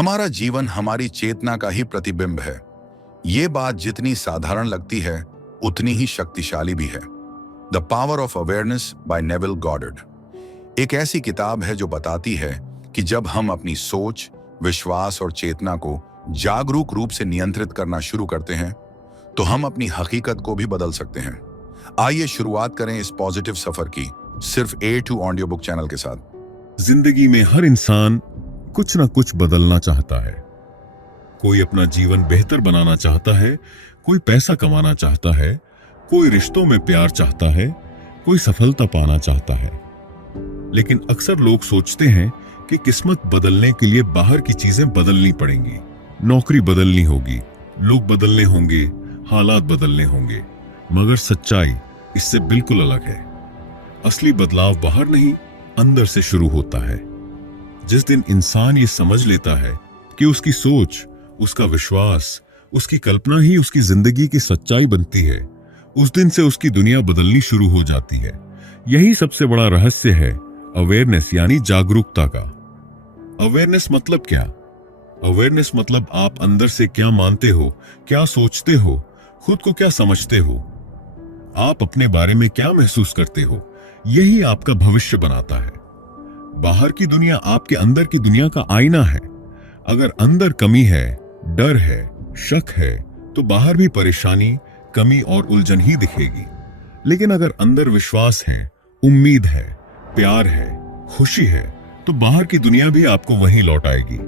हमारा जीवन हमारी चेतना का ही प्रतिबिंब है। ये बात जितनी साधारण लगती है उतनी ही शक्तिशाली भी है। The power of awareness by Neville Goddard एक ऐसी किताब है जो बताती है कि जब हम अपनी सोच, विश्वास और चेतना को जागरूक रूप से नियंत्रित करना शुरू करते हैं तो हम अपनी हकीकत को भी बदल सकते हैं। आइए शुरुआत करें इस पॉजिटिव सफर की सिर्फ A2 ऑडियो बुक चैनल के साथ। जिंदगी में हर इंसान कुछ ना कुछ बदलना चाहता है। कोई अपना जीवन बेहतर बनाना चाहता है, कोई पैसा कमाना चाहता है, कोई रिश्तों में प्यार चाहता है, कोई सफलता पाना चाहता है। लेकिन अक्सर लोग सोचते हैं कि किस्मत बदलने के लिए बाहर की चीजें बदलनी पड़ेंगी, नौकरी बदलनी होगी, लोग बदलने होंगे, हालात बदलने होंगे। मगर सच्चाई इससे बिल्कुल अलग है। असली बदलाव बाहर नहीं, अंदर से शुरू होता है। जिस दिन इंसान ये समझ लेता है कि उसकी सोच, उसका विश्वास, उसकी कल्पना ही उसकी जिंदगी की सच्चाई बनती है, उस दिन से उसकी दुनिया बदलनी शुरू हो जाती है। यही सबसे बड़ा रहस्य है अवेयरनेस यानी जागरूकता का। अवेयरनेस मतलब क्या? अवेयरनेस मतलब आप अंदर से क्या मानते हो, क्या सोचते हो, खुद को क्या समझते हो, आप अपने बारे में क्या महसूस करते हो। यही आपका भविष्य बनाता है। बाहर की दुनिया आपके अंदर की दुनिया का आईना है। अगर अंदर कमी है, डर है, शक है, तो बाहर भी परेशानी, कमी और उलझन ही दिखेगी। लेकिन अगर अंदर विश्वास है, उम्मीद है, प्यार है, खुशी है, तो बाहर की दुनिया भी आपको वहीं लौट आएगी।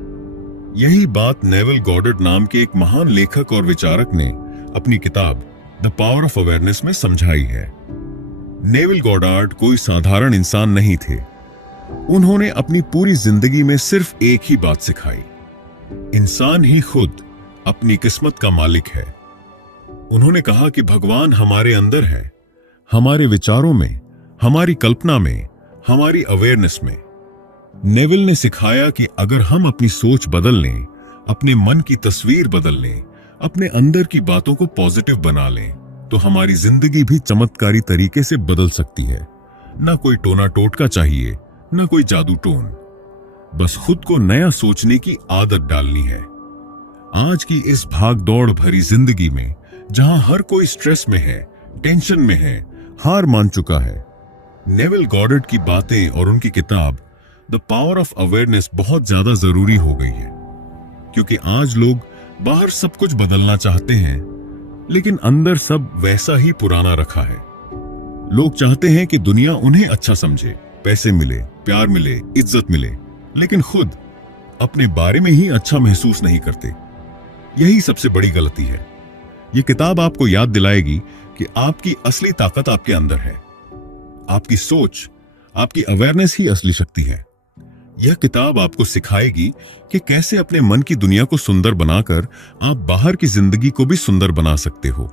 यही बात नेविल गॉडार्ड नाम के एक महान लेखक और विचारक ने अपनी किताब द पावर ऑफ अवेयरनेस में समझाई है। नेविल गॉडार्ड कोई साधारण इंसान नहीं थे। उन्होंने अपनी पूरी जिंदगी में सिर्फ एक ही बात सिखाई, इंसान ही खुद अपनी किस्मत का मालिक है। उन्होंने कहा कि भगवान हमारे अंदर है, हमारे विचारों में, हमारी कल्पना में, हमारी अवेयरनेस में। नेविल ने सिखाया कि अगर हम अपनी सोच बदल लें, अपने मन की तस्वीर बदल लें, अपने अंदर की बातों को पॉजिटिव बना लें, तो हमारी जिंदगी भी चमत्कारी तरीके से बदल सकती है। ना कोई टोना टोटका चाहिए, ना कोई जादू टोन, बस खुद को नया सोचने की आदत डालनी है। आज की इस भाग दौड़ भरी जिंदगी में जहां हर कोई स्ट्रेस में है, टेंशन में है, हार मान चुका है, नेविल गॉडार्ड की बातें और उनकी किताब द पावर ऑफ अवेयरनेस बहुत ज्यादा जरूरी हो गई है। क्योंकि आज लोग बाहर सब कुछ बदलना चाहते हैं, लेकिन अंदर सब वैसा ही पुराना रखा है। लोग चाहते हैं कि दुनिया उन्हें अच्छा समझे, पैसे मिले, प्यार मिले, इज्जत मिले, लेकिन खुद अपने बारे में ही अच्छा महसूस नहीं करते। यही सबसे बड़ी गलती है। यह किताब आपको याद दिलाएगी कि आपकी असली ताकत आपके अंदर है। आपकी सोच, आपकी अवेयरनेस ही असली शक्ति है। यह किताब आपको सिखाएगी कि कैसे अपने मन की दुनिया को सुंदर बनाकर आप बाहर की जिंदगी को भी सुंदर बना सकते हो।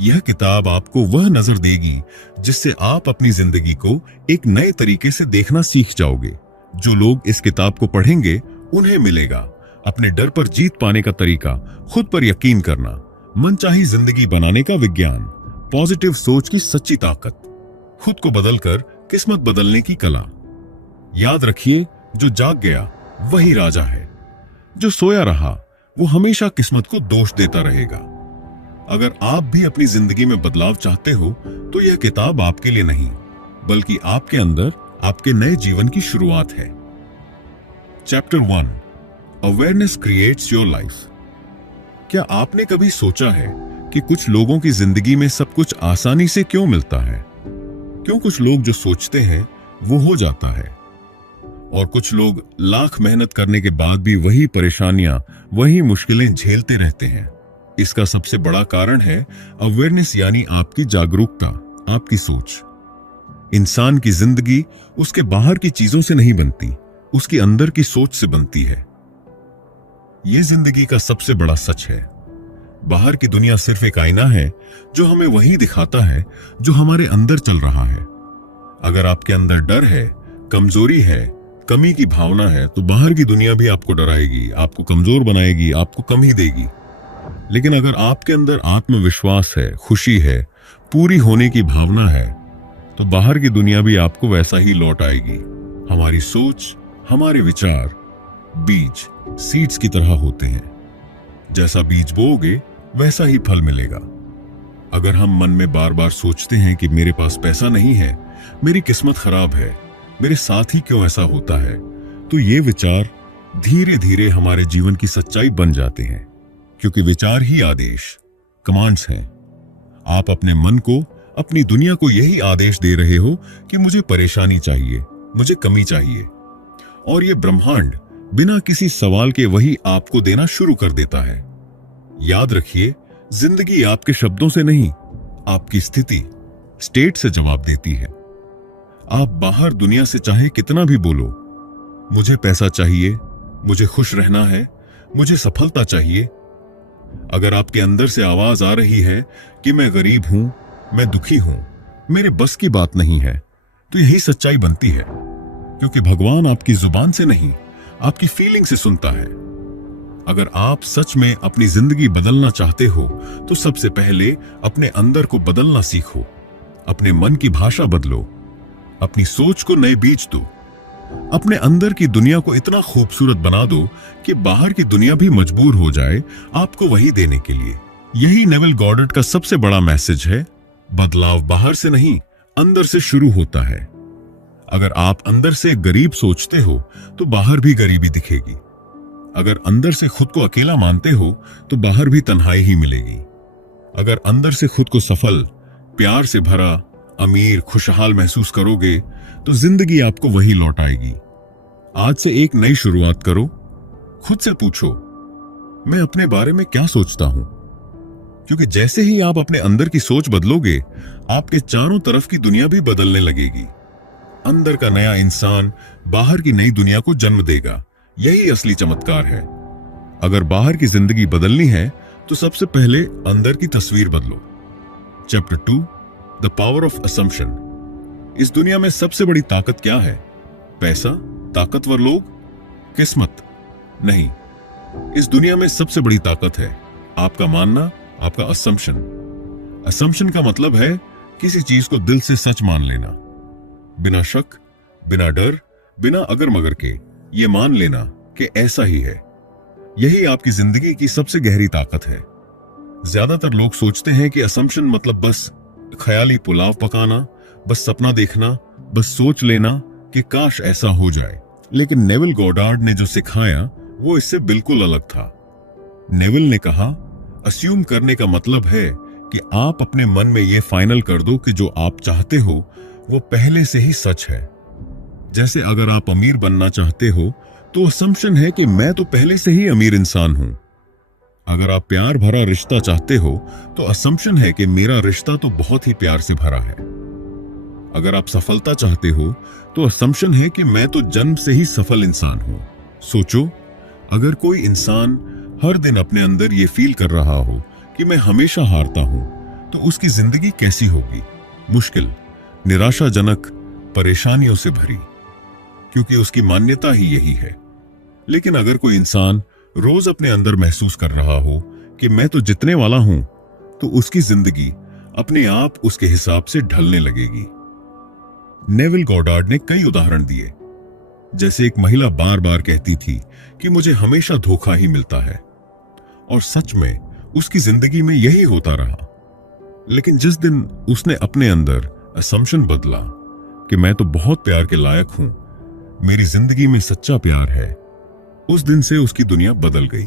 यह किताब आपको वह नजर देगी जिससे आप अपनी जिंदगी को एक नए तरीके से देखना सीख जाओगे। जो लोग इस किताब को पढ़ेंगे उन्हें मिलेगा अपने डर पर जीत पाने का तरीका, खुद पर यकीन करना, मनचाही जिंदगी बनाने का विज्ञान, पॉजिटिव सोच की सच्ची ताकत, खुद को बदलकर किस्मत बदलने की कला। याद रखिए, जो जाग गया वही राजा है, जो सोया रहा वो हमेशा किस्मत को दोष देता रहेगा। अगर आप भी अपनी जिंदगी में बदलाव चाहते हो तो यह किताब आपके लिए नहीं, बल्कि आपके अंदर आपके नए जीवन की शुरुआत है। Chapter 1, awareness creates your life. क्या आपने कभी सोचा है कि कुछ लोगों की जिंदगी में सब कुछ आसानी से क्यों मिलता है? क्यों कुछ लोग जो सोचते हैं वो हो जाता है, और कुछ लोग लाख मेहनत करने के बाद भी वही परेशानियां, वही मुश्किलें झेलते रहते हैं? इसका सबसे बड़ा कारण है अवेयरनेस यानी आपकी जागरूकता, आपकी सोच। इंसान की जिंदगी उसके बाहर की चीजों से नहीं बनती, उसकी अंदर की सोच से बनती है। यह जिंदगी का सबसे बड़ा सच है। बाहर की दुनिया सिर्फ एक आईना है जो हमें वही दिखाता है जो हमारे अंदर चल रहा है। अगर आपके अंदर डर है, कमजोरी है, कमी की भावना है, तो बाहर की दुनिया भी आपको डराएगी, आपको कमजोर बनाएगी, आपको कमी देगी। लेकिन अगर आपके अंदर आत्मविश्वास है, खुशी है, पूरी होने की भावना है, तो बाहर की दुनिया भी आपको वैसा ही लौट आएगी। हमारी सोच, हमारे विचार, बीज सीड्स की तरह होते हैं। जैसा बीज बोओगे वैसा ही फल मिलेगा। अगर हम मन में बार बार सोचते हैं कि मेरे पास पैसा नहीं है, मेरी किस्मत खराब है, मेरे साथ ही क्यों ऐसा होता है, तो ये विचार धीरे धीरे हमारे जीवन की सच्चाई बन जाते हैं। क्योंकि विचार ही आदेश, कमांड्स हैं। आप अपने मन को, अपनी दुनिया को यही आदेश दे रहे हो कि मुझे परेशानी चाहिए, मुझे कमी चाहिए, और ये ब्रह्मांड बिना किसी सवाल के वही आपको देना शुरू कर देता है। याद रखिए, जिंदगी आपके शब्दों से नहीं, आपकी स्थिति, स्टेट से जवाब देती है। आप बाहर दुनिया से चाहे कितना भी बोलो, मुझे पैसा चाहिए, मुझे खुश रहना है, मुझे सफलता चाहिए, अगर आपके अंदर से आवाज आ रही है कि मैं गरीब हूं, मैं दुखी हूं, मेरे बस की बात नहीं है, तो यही सच्चाई बनती है। क्योंकि भगवान आपकी जुबान से नहीं, आपकी फीलिंग से सुनता है। अगर आप सच में अपनी जिंदगी बदलना चाहते हो तो सबसे पहले अपने अंदर को बदलना सीखो। अपने मन की भाषा बदलो, अपनी सोच को नए बीज दो, अपने अंदर की दुनिया को इतना खूबसूरत बना दो कि बाहर की दुनिया भी मजबूर हो जाए आपको वही देने के लिए। यही नेविल गॉडार्ड का सबसे बड़ा मैसेज है। बदलाव बाहर से नहीं, अंदर से शुरू होता है। अगर आप अंदर से गरीब सोचते हो तो बाहर भी गरीबी दिखेगी। अगर अंदर से खुद को अकेला मानते हो तो बाहर भी तन्हाई ही मिलेगी। अगर अंदर से खुद को सफल, प्यार से भरा, अमीर, खुशहाल महसूस करोगे तो जिंदगी आपको वही लौट आएगी। आज से एक नई शुरुआत करो। खुद से पूछो, मैं अपने बारे में क्या सोचता हूं? क्योंकि जैसे ही आप अपने अंदर की सोच बदलोगे, आपके चारों तरफ की दुनिया भी बदलने लगेगी। अंदर का नया इंसान बाहर की नई दुनिया को जन्म देगा। यही असली चमत्कार है। अगर बाहर की जिंदगी बदलनी है तो सबसे पहले अंदर की तस्वीर बदलो। Chapter 2, the power of assumption. इस दुनिया में सबसे बड़ी ताकत क्या है? पैसा? ताकतवर लोग? किस्मत? नहीं, इस दुनिया में सबसे बड़ी ताकत है आपका मानना, आपका असम्पशन। असम्पशन का मतलब है किसी चीज को दिल से सच मान लेना, बिना शक, बिना डर, बिना अगर मगर के ये मान लेना कि ऐसा ही है। यही आपकी जिंदगी की सबसे गहरी ताकत है। ज्यादातर लोग सोचते हैं कि असम्पशन मतलब बस ख्याली पुलाव पकाना, बस सपना देखना, बस सोच लेना कि काश ऐसा हो जाए। लेकिन नेविल गॉडार्ड ने जो सिखाया वो इससे बिल्कुल अलग था। नेविल ने कहा, अस्यूम करने का मतलब है कि आप अपने मन में ये फाइनल कर दो कि जो आप चाहते हो वो पहले से ही सच है। जैसे अगर आप अमीर बनना चाहते हो तो असम्पशन है कि मैं तो पहले से ही अमीर इंसान हूं। अगर आप प्यार भरा रिश्ता चाहते हो तो असम्पशन है कि मेरा रिश्ता तो बहुत ही प्यार से भरा है। अगर आप सफलता चाहते हो तो असम्पशन है कि मैं तो जन्म से ही सफल इंसान हूं। सोचो, अगर कोई इंसान हर दिन अपने अंदर ये फील कर रहा हो कि मैं हमेशा हारता हूं, तो उसकी जिंदगी कैसी होगी? मुश्किल, निराशाजनक, परेशानियों से भरी, क्योंकि उसकी मान्यता ही यही है। लेकिन अगर कोई इंसान रोज अपने अंदर महसूस कर रहा हो कि मैं तो जीतने वाला हूं, तो उसकी जिंदगी अपने आप उसके हिसाब से ढलने लगेगी। नेविल गॉडार्ड ने कई उदाहरण दिए। जैसे एक महिला बार बार कहती थी कि मुझे हमेशा धोखा ही मिलता है, और सच में उसकी जिंदगी में यही होता रहा। लेकिन जिस दिन उसने अपने अंदर असम्पशन बदला कि मैं तो बहुत प्यार के लायक हूं, मेरी जिंदगी में सच्चा प्यार है, उस दिन से उसकी दुनिया बदल गई।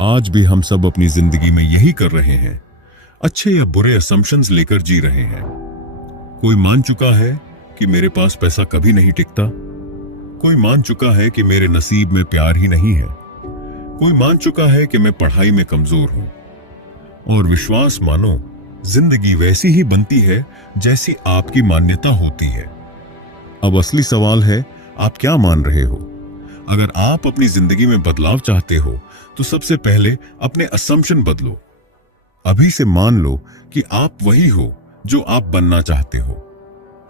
आज भी हम सब अपनी जिंदगी में यही कर रहे हैं, अच्छे या बुरे असम्पशंस लेकर जी रहे हैं। कोई मान चुका है कि मेरे पास पैसा कभी नहीं टिकता, कोई मान चुका है कि मेरे नसीब में प्यार ही नहीं है, कोई मान चुका है कि मैं पढ़ाई में कमजोर हूं। और विश्वास मानो, जिंदगी वैसी ही बनती है जैसी आपकी मान्यता होती है। अब असली सवाल है, आप क्या मान रहे हो? अगर आप अपनी जिंदगी में बदलाव चाहते हो तो सबसे पहले अपने असम्पशन बदलो। अभी से मान लो कि आप वही हो जो आप बनना चाहते हो।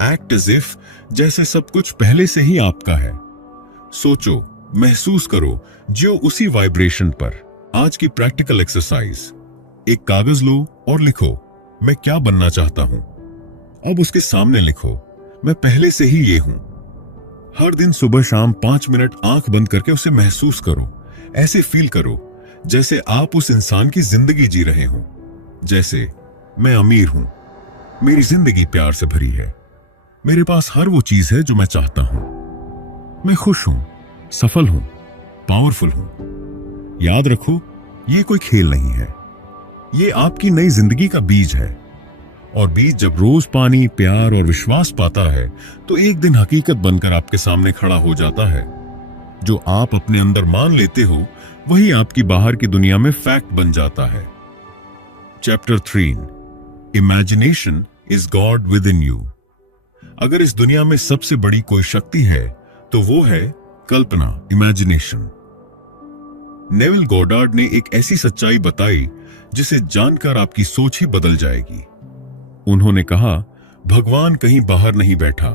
एक्ट एज इफ जैसे सब कुछ पहले से ही आपका है। सोचो, महसूस करो, जियो उसी वाइब्रेशन पर। आज की प्रैक्टिकल एक्सरसाइज, एक कागज लो और लिखो, मैं क्या बनना चाहता हूं। अब उसके सामने लिखो, मैं पहले से ही ये हूं। हर दिन सुबह शाम 5 मिनट आंख बंद करके उसे महसूस करो। ऐसे फील करो जैसे आप उस इंसान की जिंदगी जी रहे हो। जैसे मैं अमीर हूं, मेरी जिंदगी प्यार से भरी है, मेरे पास हर वो चीज है जो मैं चाहता हूं, मैं खुश हूं, सफल हूं, पावरफुल हूं। याद रखो, ये कोई खेल नहीं है, ये आपकी नई जिंदगी का बीज है। और बीज जब रोज पानी, प्यार और विश्वास पाता है तो एक दिन हकीकत बनकर आपके सामने खड़ा हो जाता है। जो आप अपने अंदर मान लेते हो वही आपकी बाहर की दुनिया में फैक्ट बन जाता है। Chapter 3, imagination is God with in you. अगर इस दुनिया में सबसे बड़ी कोई शक्ति है तो वो है कल्पना, इमेजिनेशन। नेविल गॉडार्ड ने एक ऐसी सच्चाई बताई जिसे जानकर आपकी सोच ही बदल जाएगी। उन्होंने कहा, भगवान कहीं बाहर नहीं बैठा,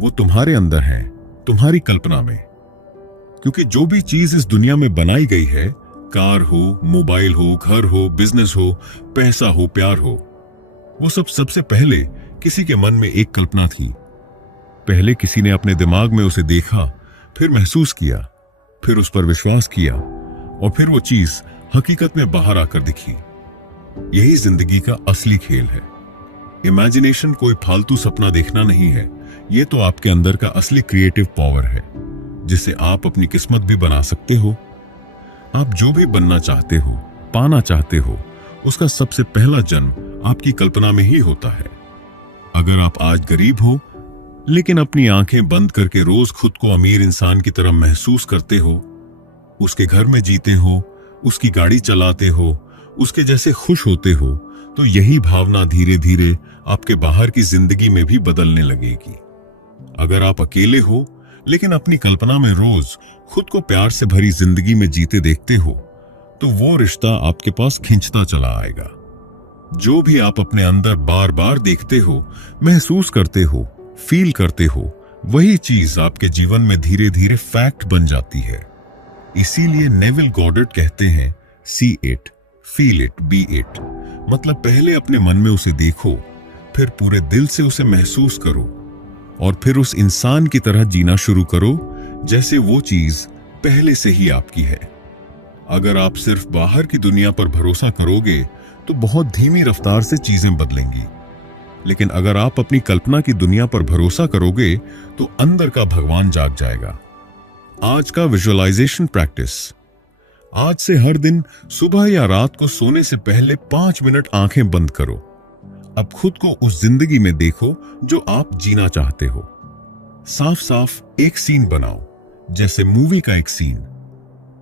वो तुम्हारे अंदर है, तुम्हारी कल्पना में। क्योंकि जो भी चीज इस दुनिया में बनाई गई है, कार हो, मोबाइल हो, घर हो, बिजनेस हो, पैसा हो, प्यार हो, वो सब सबसे पहले किसी के मन में एक कल्पना थी। पहले किसी ने अपने दिमाग में उसे देखा, फिर महसूस किया, फिर उस पर विश्वास किया और फिर वो चीज हकीकत में बाहर आकर दिखी। यही जिंदगी का असली खेल है। इमेजिनेशन कोई फालतू सपना देखना नहीं है, ये तो आपके अंदर का असली क्रिएटिव पावर है जिससे आप अपनी किस्मत भी बना सकते हो। आप जो भी बनना चाहते हो, पाना चाहते हो, उसका सबसे पहला जन्म आपकी कल्पना में ही होता है। अगर आप आज गरीब हो लेकिन अपनी आंखें बंद करके रोज खुद को अमीर इंसान की तरह महसूस करते हो, उसके घर में जीते हो, उसकी गाड़ी चलाते हो, उसके जैसे खुश होते हो, तो यही भावना धीरे धीरे आपके बाहर की जिंदगी में भी बदलने लगेगी। अगर आप अकेले हो लेकिन अपनी कल्पना में रोज खुद को प्यार से भरी जिंदगी में जीते देखते हो, तो वो रिश्ता आपके पास खिंचता चला आएगा। जो भी आप अपने अंदर बार बार देखते हो, महसूस करते हो, फील करते हो, वही चीज आपके जीवन में धीरे धीरे फैक्ट बन जाती है। इसीलिए नेविल गॉडार्ड कहते हैं, see it, feel it, B it. मतलब पहले अपने मन में उसे देखो, फिर पूरे दिल से उसे महसूस करो और फिर उस इंसान की तरह जीना शुरू करो जैसे वो चीज पहले से ही आपकी है। अगर आप सिर्फ बाहर की दुनिया पर भरोसा करोगे तो बहुत धीमी रफ्तार से चीजें बदलेंगी, लेकिन अगर आप अपनी कल्पना की दुनिया पर भरोसा करोगे तो अंदर का भगवान जाग जाएगा। आज का विजुअलाइजेशन प्रैक्टिस। आज से हर दिन सुबह या रात को सोने से पहले 5 मिनट आंखें बंद करो। अब खुद को उस जिंदगी में देखो जो आप जीना चाहते हो। साफ साफ एक सीन बनाओ, जैसे मूवी का एक सीन।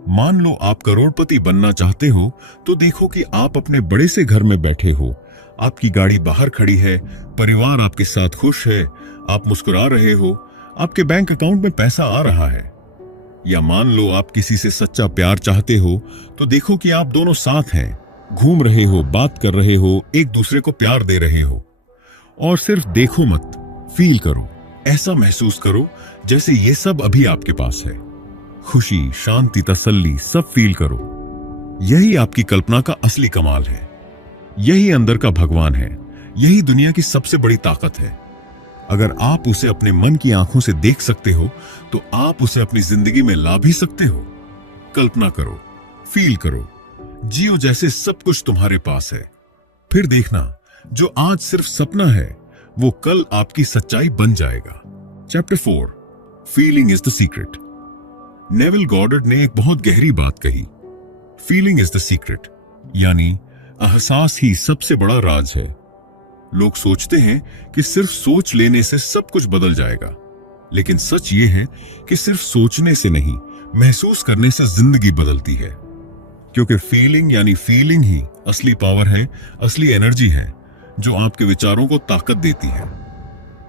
मान लो आप करोड़पति बनना चाहते हो तो देखो कि आप अपने बड़े से घर में बैठे हो, आपकी गाड़ी बाहर खड़ी है, परिवार आपके साथ खुश है, आप मुस्कुरा रहे हो, आपके बैंक अकाउंट में पैसा आ रहा है। या मान लो आप किसी से सच्चा प्यार चाहते हो तो देखो कि आप दोनों साथ हैं, घूम रहे हो, बात कर रहे हो, एक दूसरे को प्यार दे रहे हो। और सिर्फ देखो मत, फील करो। ऐसा महसूस करो जैसे ये सब अभी आपके पास है। खुशी, शांति, तसल्ली सब फील करो। यही आपकी कल्पना का असली कमाल है। यही अंदर का भगवान है। यही दुनिया की सबसे बड़ी ताकत है। अगर आप उसे अपने मन की आंखों से देख सकते हो तो आप उसे अपनी जिंदगी में ला भी सकते हो। कल्पना करो, फील करो, जियो जैसे सब कुछ तुम्हारे पास है। फिर देखना, जो आज सिर्फ सपना है वो कल आपकी सच्चाई बन जाएगा। Chapter 4, feeling is the secret. Neville Goddard ने एक बहुत गहरी बात कही। फीलिंग इज द सीक्रेट, यानी एहसास ही सबसे बड़ा राज है। लोग सोचते हैं कि सिर्फ सोच लेने से सब कुछ बदल जाएगा, लेकिन सच ये है कि सिर्फ सोचने से नहीं, महसूस करने से जिंदगी बदलती है। क्योंकि फीलिंग यानी फीलिंग ही असली पावर है, असली एनर्जी है जो आपके विचारों को ताकत देती है।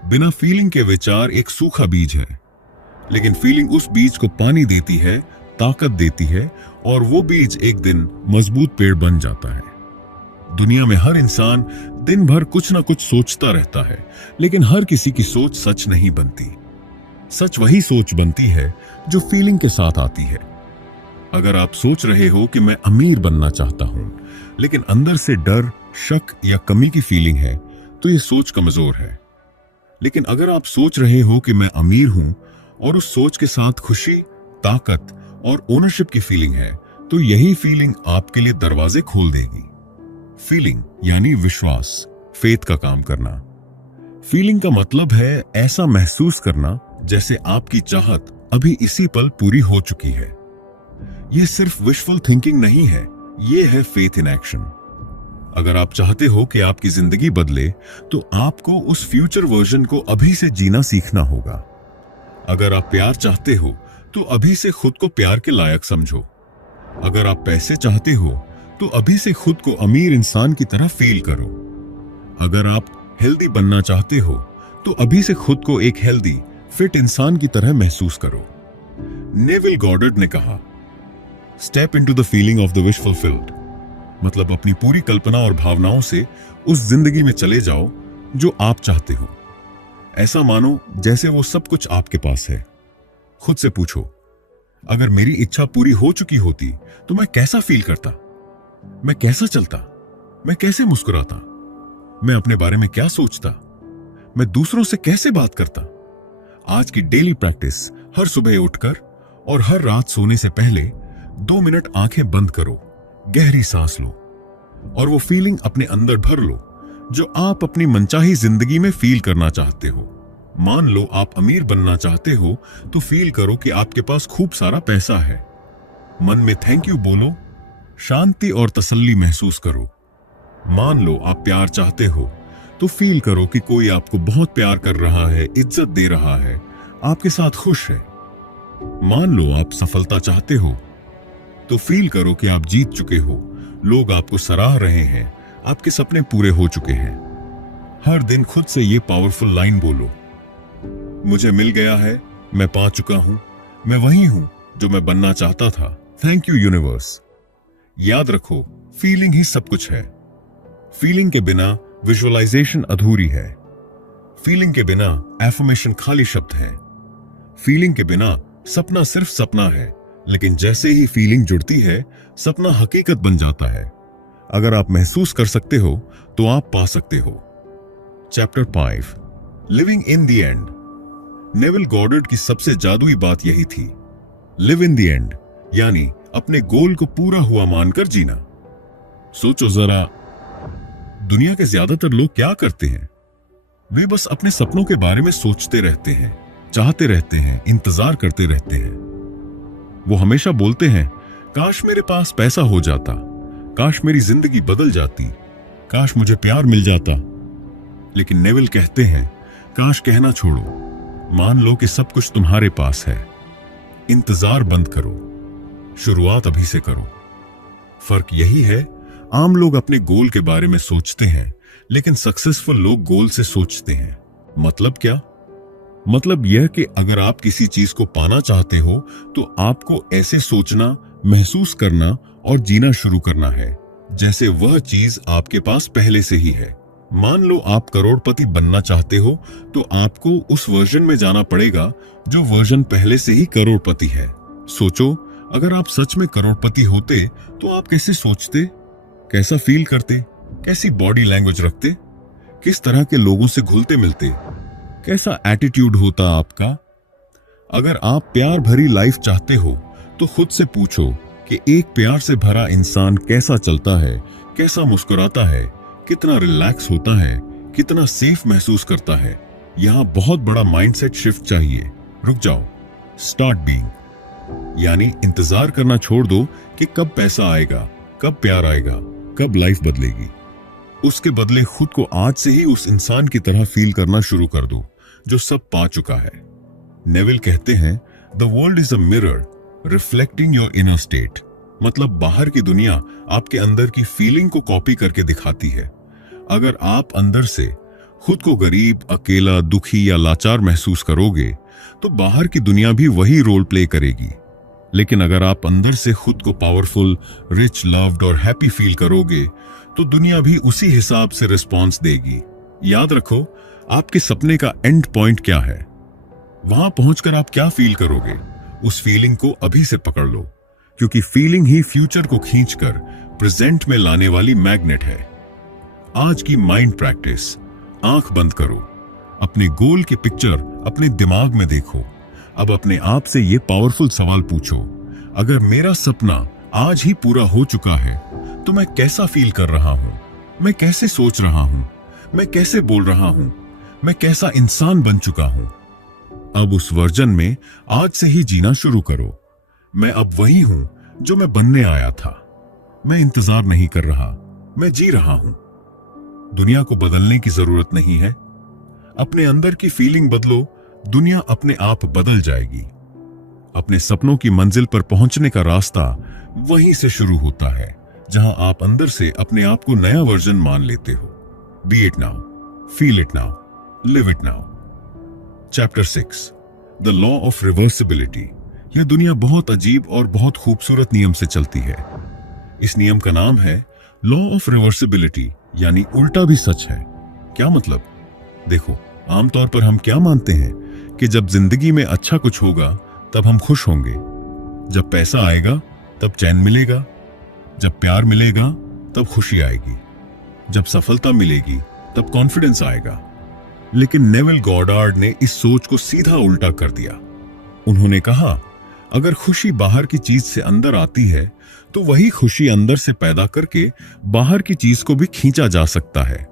बिना फीलिंग के विचार एक सूखा बीज है, लेकिन फीलिंग उस बीज को पानी देती है, ताकत देती है और वो बीज एक दिन मजबूत पेड़ बन जाता है। दुनिया में हर इंसान दिन भर कुछ ना कुछ सोचता रहता है, लेकिन हर किसी की सोच सच नहीं बनती। सच वही सोच बनती है जो फीलिंग के साथ आती है। अगर आप सोच रहे हो कि मैं अमीर बनना चाहता हूं, लेकिन अंदर से डर, शक या कमी की फीलिंग है, तो ये सोच कमजोर है। लेकिन अगर आप सोच रहे हो कि मैं अमीर हूं और उस सोच के साथ खुशी, ताकत और ओनरशिप की फीलिंग है, तो यही फीलिंग आपके लिए दरवाजे खोल देगी। फीलिंग यानी विश्वास, फेथ का काम करना। फीलिंग का मतलब है ऐसा महसूस करना जैसे आपकी चाहत अभी इसी पल पूरी हो चुकी है। यह सिर्फ विशफुल थिंकिंग नहीं है, यह है फेथ इन एक्शन। अगर आप चाहते हो कि आपकी जिंदगी बदले, तो आपको उस फ्यूचर वर्जन को अभी से जीना सीखना होगा। अगर आप प्यार चाहते हो, तो अभी से खुद को प्यार के लायक समझो। अगर आप पैसे चाहते हो, तो अभी से खुद को अमीर इंसान की तरह फील करो। अगर आप हेल्दी बनना चाहते हो, तो अभी से खुद को एक हेल्दी, फिट इंसान की तरह महसूस करो। नेविल गॉडर्ड ने कहा, step into the feeling of the wish fulfilled. मतलब अपनी पूरी कल्पना और भावनाओं से उस जिंदगी में चले जाओ जो आप चाहते हो। ऐसा मानो जैसे वो सब कुछ आपके पास है। खुद से पूछो, अगर मेरी इच्छा पूरी हो चुकी होती तो मैं कैसा फील करता, मैं कैसा चलता, मैं कैसे मुस्कुराता, मैं अपने बारे में क्या सोचता, मैं दूसरों से कैसे बात करता। आज की डेली प्रैक्टिस, हर सुबह उठकर और हर रात सोने से पहले 2 मिनट आंखें बंद करो, गहरी सांस लो और वो फीलिंग अपने अंदर भर लो जो आप अपनी मनचाही जिंदगी में फील करना चाहते हो। मान लो आप अमीर बनना चाहते हो, तो फील करो कि आपके पास खूब सारा पैसा है। मन में थैंक यू बोलो, शांति और तसल्ली महसूस करो। मान लो आप प्यार चाहते हो, तो फील करो कि कोई आपको बहुत प्यार कर रहा है, इज्जत दे रहा है, आपके साथ खुश है। मान लो आप सफलता चाहते हो, तो फील करो कि आप जीत चुके हो, लोग आपको सराह रहे हैं, आपके सपने पूरे हो चुके हैं। हर दिन खुद से ये पावरफुल लाइन बोलो, मुझे मिल गया है, मैं पा चुका हूं, मैं वही हूं जो मैं बनना चाहता था। Thank you universe. याद रखो, फीलिंग ही सब कुछ है। फीलिंग के बिना विजुअलाइजेशन अधूरी है। फीलिंग के बिना एफर्मेशन खाली शब्द है। फीलिंग के बिना सपना सिर्फ सपना है, लेकिन जैसे ही फीलिंग जुड़ती है, सपना हकीकत बन जाता है। अगर आप महसूस कर सकते हो, तो आप पा सकते हो। Chapter 5, living in the end. Neville Goddard की सबसे जादुई बात यही थी, लिव इन द एंड, यानी अपने गोल को पूरा हुआ मानकर जीना। सोचो जरा, दुनिया के ज्यादातर लोग क्या करते हैं? वे बस अपने सपनों के बारे में सोचते रहते हैं, चाहते रहते हैं, इंतजार करते रहते हैं। वो हमेशा बोलते हैं, काश मेरे पास पैसा हो जाता, काश मेरी जिंदगी बदल जाती, काश मुझे प्यार मिल जाता। लेकिन नेविल कहते हैं, काश कहना छोड़ो, मान लो कि सब कुछ तुम्हारे पास है। इंतजार बंद करो, शुरुआत अभी से करो। फर्क यही है, आम लोग अपने गोल के बारे में सोचते हैं, लेकिन सक्सेसफुल लोग गोल से सोचते हैं। मतलब क्या? मतलब यह कि अगर आप किसी चीज को पाना चाहते हो, तो आपको ऐसे सोचना, महसूस करना और जीना शुरू करना है जैसे वह चीज आपके पास पहले से ही है। मान लो आप करोड़पति बनना चाहते हो, तो आपको उस वर्जन में जाना पड़ेगा जो वर्जन पहले से ही करोड़पति है। सोचो, अगर आप सच में करोड़पति होते, तो आप कैसे सोचते, कैसा फील करते, कैसी बॉडी लैंग्वेज रखते, किस तरह के लोगों से घुलते मिलते, कैसा एटीट्यूड होता आपका? अगर आप प्यार भरी लाइफ चाहते हो, तो खुद से पूछो कि एक प्यार से भरा इंसान कैसा चलता है, कैसा मुस्कुराता है, कितना रिलैक्स होता है, कितना सेफ महसूस करता है। यहां बहुत बड़ा माइंडसेट शिफ्ट चाहिए। रुक जाओ, स्टार्ट बीइंग, यानी इंतजार करना छोड़ दो कि कब पैसा आएगा, कब प्यार आएगा, कब लाइफ बदलेगी। उसके बदले खुद को आज से ही उस इंसान की तरह फील करना शुरू कर दो जो सब पा चुका है। नेविल कहते हैं, the world is a mirror reflecting your inner state. मतलब बाहर की दुनिया आपके अंदर की फीलिंग को कॉपी करके दिखाती है। अगर आप अंदर से खुद को गरीब, अकेला, दुखी या लाचार महसूस करोगे, तो बाहर की दुनिया भी वही रोल प्ले करेगी। लेकिन अगर आप अंदर से खुद को पावरफुल, रिच, लव्ड और हैप्पी फील करोगे, तो दुनिया भी उसी हिसाब से रिस्पॉन्स देगी। याद रखो, आपके सपने का एंड पॉइंट क्या है, वहां पहुंचकर आप क्या फील करोगे, उस फीलिंग को अभी से पकड़ लो, क्योंकि फीलिंग ही फ्यूचर को खींचकर प्रेजेंट में लाने वाली मैग्नेट है। आज की माइंड प्रैक्टिस, आंख बंद करो, अपने गोल की पिक्चर अपने दिमाग में देखो। अब अपने आप से ये पावरफुल सवाल पूछो, अगर मेरा सपना आज ही पूरा हो चुका है तो मैं कैसा फील कर रहा हूं, मैं कैसे सोच रहा हूं, मैं कैसे बोल रहा हूं, मैं कैसा इंसान बन चुका हूं। अब उस वर्जन में आज से ही जीना शुरू करो। मैं अब वही हूं जो मैं बनने आया था। मैं इंतजार नहीं कर रहा, मैं जी रहा हूं। दुनिया को बदलने की जरूरत नहीं है। अपने अंदर की फीलिंग बदलो, दुनिया अपने आप बदल जाएगी। अपने सपनों की मंजिल पर पहुंचने का रास्ता वहीं से शुरू होता है जहां आप अंदर से अपने आप को नया वर्जन मान लेते हो। B it now, feel it now, live it now. Chapter 6, the law of reversibility. यह दुनिया बहुत अजीब और बहुत खूबसूरत नियम से चलती है। इस नियम का नाम है लॉ ऑफ रिवर्सिबिलिटी, यानी उल्टा भी सच है। क्या मतलब? देखो, आमतौर पर हम क्या मानते हैं कि जब जिंदगी में अच्छा कुछ होगा तब हम खुश होंगे, जब पैसा आएगा तब चैन मिलेगा, जब प्यार मिलेगा तब खुशी आएगी, जब सफलता मिलेगी तब कॉन्फिडेंस आएगा। लेकिन नेविल गॉडार्ड ने इस सोच को सीधा उल्टा कर दिया। उन्होंने कहा, अगर खुशी बाहर की चीज से अंदर आती है तो वही खुशी अंदर से पैदा करके बाहर की चीज को भी खींचा जा सकता है।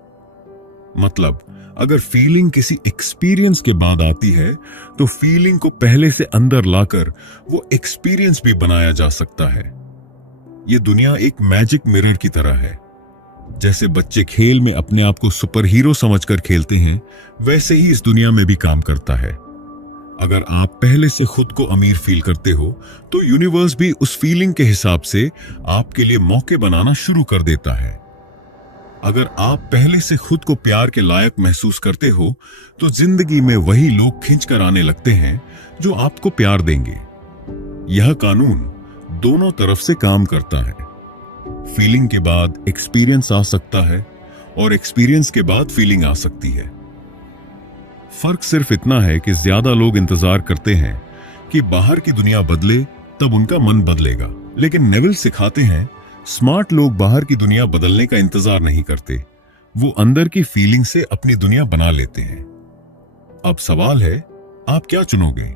मतलब, अगर फीलिंग किसी एक्सपीरियंस के बाद आती है तो फीलिंग को पहले से अंदर लाकर वो एक्सपीरियंस भी बनाया जा सकता है। ये दुनिया एक मैजिक मिरर की तरह है। जैसे बच्चे खेल में अपने आप को सुपर हीरो समझकर खेलते हैं, वैसे ही इस दुनिया में भी काम करता है। अगर आप पहले से खुद को अमीर फील करते हो तो यूनिवर्स भी उस फीलिंग के हिसाब से आपके लिए मौके बनाना शुरू कर देता है। अगर आप पहले से खुद को प्यार के लायक महसूस करते हो तो जिंदगी में वही लोग खींच कर आने लगते हैं जो आपको प्यार देंगे। यह कानून दोनों तरफ से काम करता है। फीलिंग के बाद एक्सपीरियंस आ सकता है और एक्सपीरियंस के बाद फीलिंग आ सकती है। फर्क सिर्फ इतना है कि ज्यादा लोग इंतजार करते हैं कि बाहर की दुनिया बदले तब उनका मन बदलेगा, लेकिन नेविल सिखाते हैं स्मार्ट लोग बाहर की दुनिया बदलने का इंतजार नहीं करते, वो अंदर की फीलिंग से अपनी दुनिया बना लेते हैं। अब सवाल है, आप क्या चुनोगे,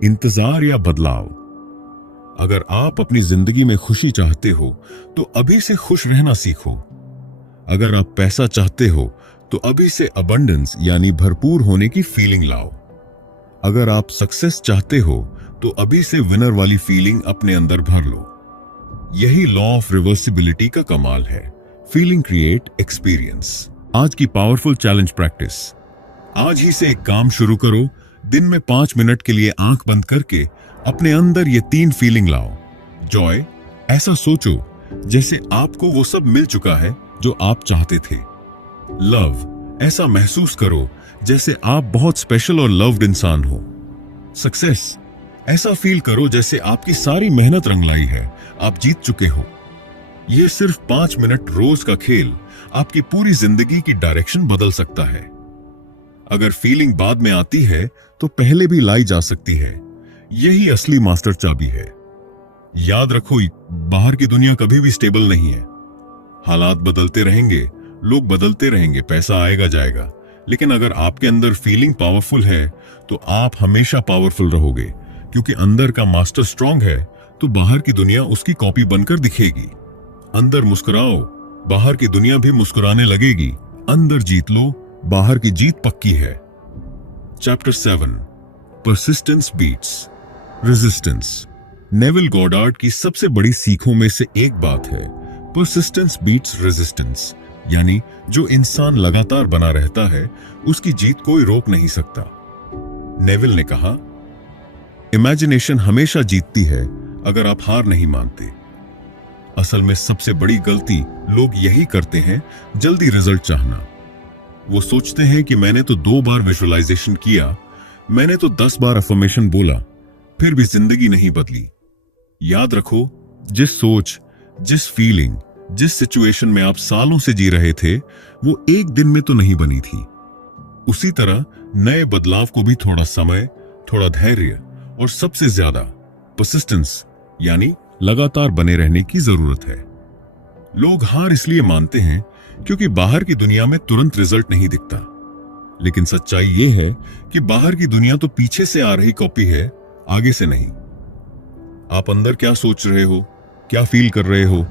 इंतजार या बदलाव? अगर आप अपनी जिंदगी में खुशी चाहते हो तो अभी से खुश रहना सीखो। अगर आप पैसा चाहते हो तो अभी से अबंडेंस यानी भरपूर होने की फीलिंग लाओ। अगर आप सक्सेस चाहते हो तो अभी से विनर वाली फीलिंग अपने अंदर भर लो। यही लॉ ऑफ रिवर्सिबिलिटी का कमाल है। Feeling create experience. आज की पावरफुल चैलेंज प्रैक्टिस। आज ही से एक काम शुरू करो। दिन में 5 मिनट के लिए आंख बंद करके अपने अंदर ये 3 फीलिंग लाओ। जॉय, ऐसा सोचो जैसे आपको वो सब मिल चुका है जो आप चाहते थे। लव, ऐसा महसूस करो जैसे आप बहुत स्पेशल और लव्ड इंसान हो। सक्सेस, ऐसा फील करो जैसे आपकी सारी मेहनत रंग लाई है, आप जीत चुके हो। यह सिर्फ 5 मिनट रोज का खेल आपकी पूरी जिंदगी की डायरेक्शन बदल सकता है। अगर फीलिंग बाद में आती है तो पहले भी लाई जा सकती है। यही असली मास्टर चाबी है। याद रखो, बाहर की दुनिया कभी भी स्टेबल नहीं है। हालात बदलते रहेंगे, लोग बदलते रहेंगे, पैसा आएगा जाएगा, लेकिन अगर आपके अंदर फीलिंग पावरफुल है तो आप हमेशा पावरफुल रहोगे, क्योंकि अंदर का मास्टर स्ट्रांग है तो बाहर की दुनिया उसकी कॉपी बनकर दिखेगी। अंदर मुस्कुराओ, बाहर की दुनिया भी मुस्कुराने लगेगी। अंदर जीत लो, बाहर की जीत पक्की है। Chapter 7, persistence beats resistance. Neville Goddard की सबसे बड़ी सीखों में से एक बात है, परसिस्टेंस बीट्स रेजिस्टेंस, यानी जो इंसान लगातार बना रहता है उसकी जीत कोई रोक नहीं सकता। नेविल ने कहा, इमेजिनेशन हमेशा जीतती है अगर आप हार नहीं मानते। असल में सबसे बड़ी गलती लोग यही करते हैं, जल्दी रिजल्ट चाहना। वो सोचते हैं कि मैंने तो 2 बार विजुअलाइजेशन किया, मैंने तो 10 बार अफर्मेशन बोला, फिर भी जिंदगी नहीं बदली। याद रखो, जिस सोच, जिस फीलिंग, जिस सिचुएशन में आप सालों से जी रहे थे वो एक दिन में तो नहीं बनी थी। उसी तरह नए बदलाव को भी थोड़ा समय, थोड़ा धैर्य और सबसे ज्यादा परसिस्टेंस यानी लगातार बने रहने की जरूरत है। लोग हार इसलिए मानते हैं क्योंकि बाहर की दुनिया में तुरंत रिजल्ट नहीं दिखता। लेकिन सच्चाई ये है कि बाहर की दुनिया तो पीछे से आ रही कॉपी है, आगे से नहीं। आप अंदर क्या सोच रहे हो, क्या फील कर रहे हो,